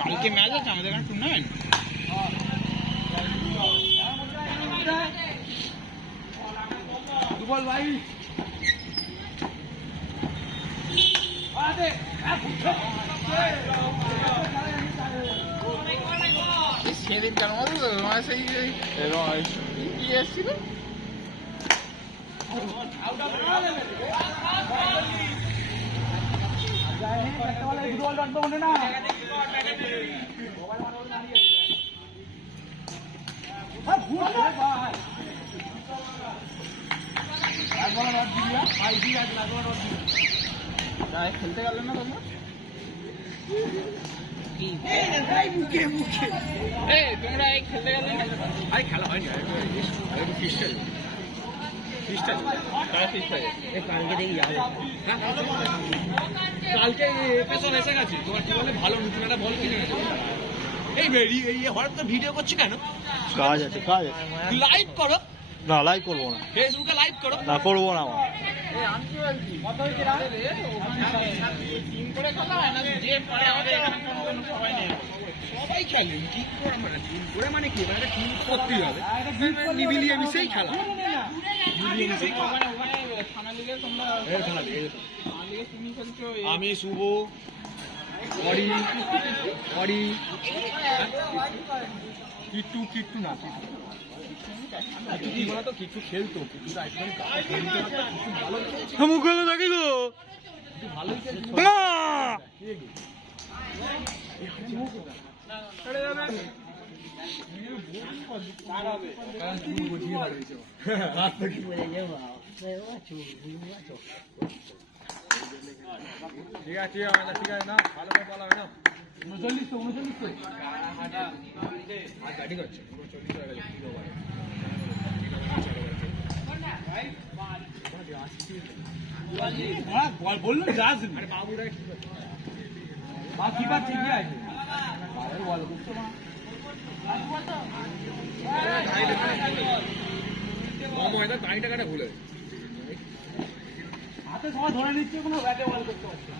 কালকে ম্যাচ আছে আমাদের এখানে টুর্নামেন্ট। সেদিন কেন সেই কি এসছিল খেলতে গেল না তোমরা? তোমরা এই খেলতে গেলে খেলা হয়নি কালকে দেখি যাবে। কালকে পেছন এসে গেছে তোমার কি বলে ভালো নতুন একটা বল কিনে গেছে। এই হঠাৎ তো ভিডিও করছি কেন? কাজ আছে কাজ আছে। লাইভ করো না, লাইভ করবো না। ফেসবুকে লাইভ করো না, করবো না। সবাই খেলে ঠিক করে মানে টিম করে মানে কি মানে টিম করতেই হবে নিবিলিয়ে মিশেই খেলা। আমি শুভ কিট্টু না কিছু খেলতো মুখগুলো দেখি তো ভালোই ঠিক আছে না ভালো করে বলা হয় না। 39 গাড়ি করছে বললো যাস বাবুরা কি পাচ্ছে কি আছে গাড়ি টাকাটা ভুলে হাতে সবাই ধরে নিচ্ছে কোনো ব্যাটে বল করতে পারছে